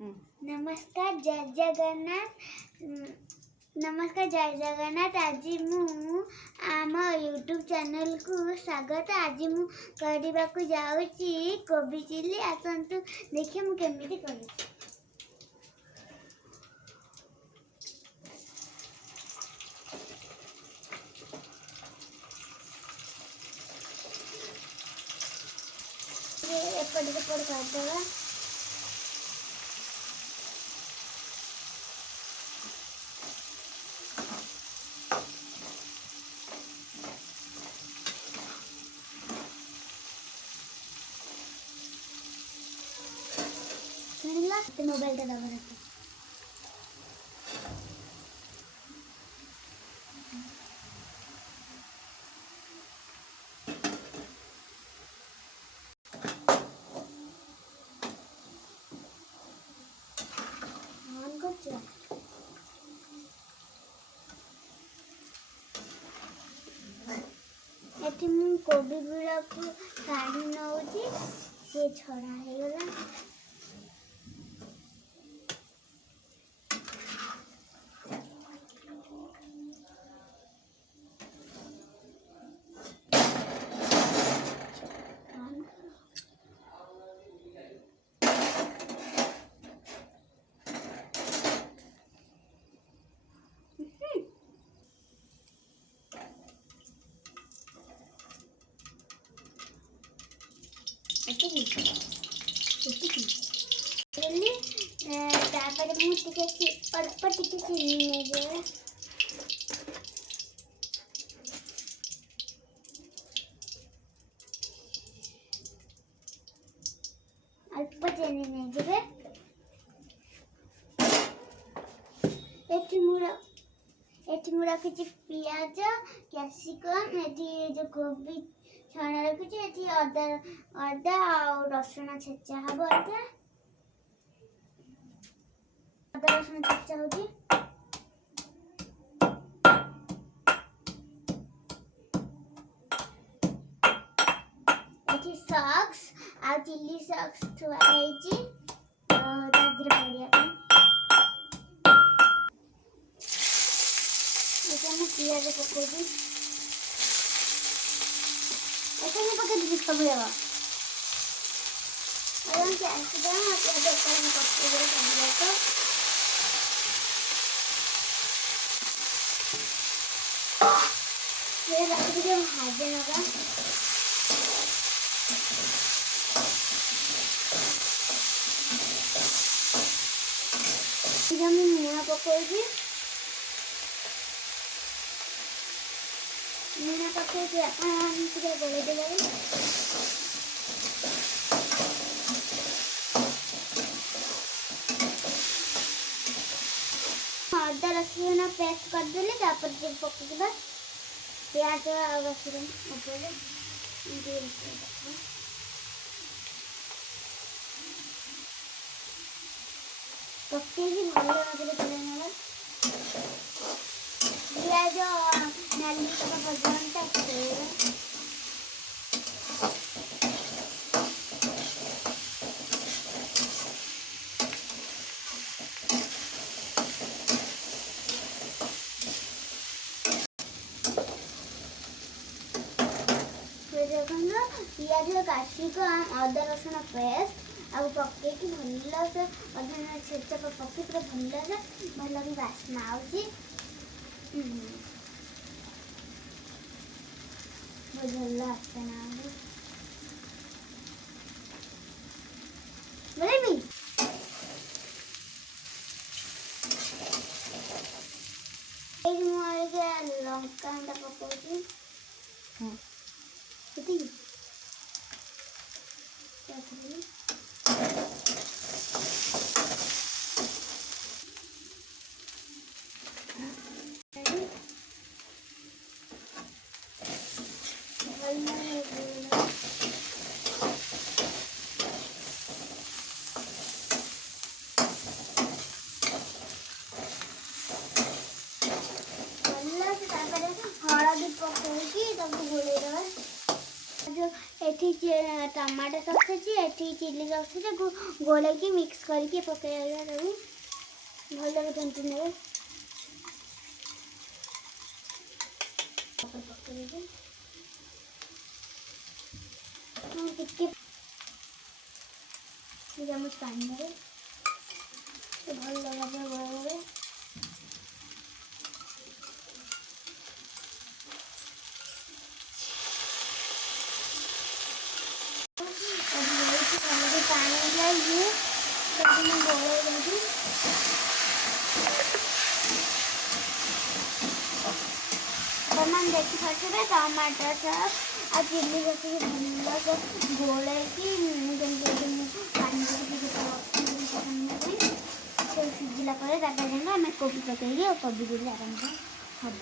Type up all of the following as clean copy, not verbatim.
नमस्कार जय जगन्नाथ। नमस्कार जय जगन्नाथ। आज मु आम यूट्यूब चैनल को स्वागत। आज मु करने को जाऊँगी कोबी चिल्ली। आसतु देखिए मु केमिति करूँ। एपट करदेवा। मोबाइल टा दबा रखो। ऑन कर एठी मु कोबी गुड़ा को काढ़ी नउची से छड़ा हे गला। तापर मु टिके अल्प टिके चीनी नेबे। अल्प चीनी नेबे। एठी मुरा किछि पियाज कैप्सिकम एठी जो कोबी छाना रखुछि। एठी अदा आ रसुन छेचा हबो। अदा रसुन छेचा होछि। एठी सॉस आ चिली सॉस थुआ हेछि दादरे पड़िया। एटा मु पियाज पकोबी। एटा मु पके दी सब हेबा। और कैप्सिकम आ पियाज पकाने पड़ते है सब तो। ये बाकी जो भाजे होगा। इधर मैं मुना पकोगी। मुना पकोगी अपन पूरा बोले दे भाई। अदा रसुन पेस्ट कर देले तापर जे पकोगी बस प्याज और रसुन ऊपर ये पकेगी भलो भाबरे चलेना। प्याज नाली का भजन टाइप पियाज कैप्सिकम अदा रसुन पेस्ट आ पके कि भल्ला से अधन छेचा पके पूरा भल्ला से भल्ला भी वासना आउची। भल्ला वासना आउची बोले भी। एक मोर के लंका अंडा पकोची। हां कितनी क्या करें। टमाटो सॉस अच्छी एठी चिली सॉस अच्छी गोले की मिक्स करके पकाइबा ताकू भल जंतु ने चामच पानी देवे भल लगा गोले पानी चाहिए मैंने देखी सकते टमाटर सॉस आ चिल्ली बस गोले की पानी सिझिला आम कोबी पकईली और कोबी देवी आराम से हम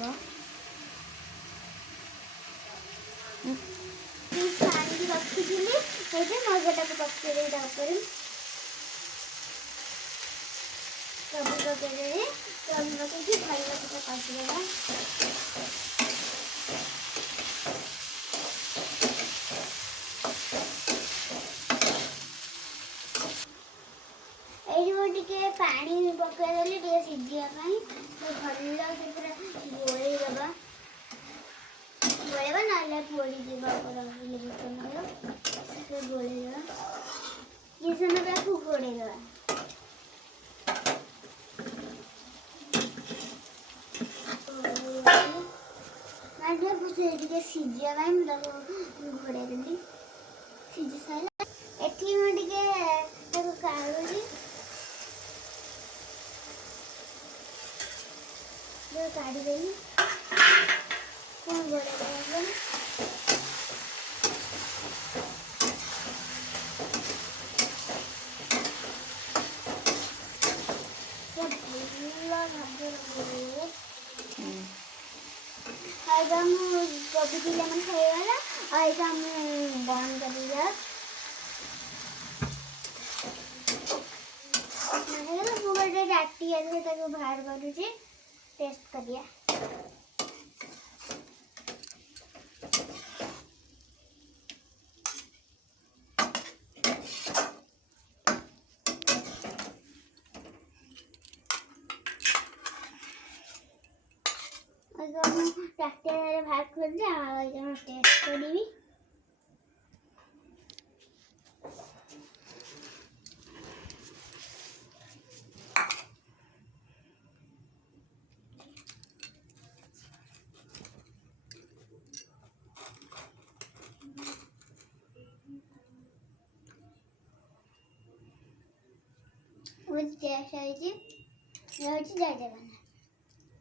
पानी रखी मजाटा को पकड़े कोबी पकड़े कोबी पकड़ी भल से कषिदेवा ये पानी पकईदेली सिझापी तो भल से पूरा गोलेदेवा गोलेबा ना पोड़ी गोलेदेवा ये समय खूब गोलेदेवा सिझापी मुझे घोड़ेदेली सिझी सारा एटी काढ़ी काढ़ीदेली कौन गोड़े कोबी चिल्ली मैंने खाईगला आम बंद कर राटी बाहर करुचे टेस्ट करिया राटी बाहर कर टेस्ट करी टेस्ट जय जगन्नाथ।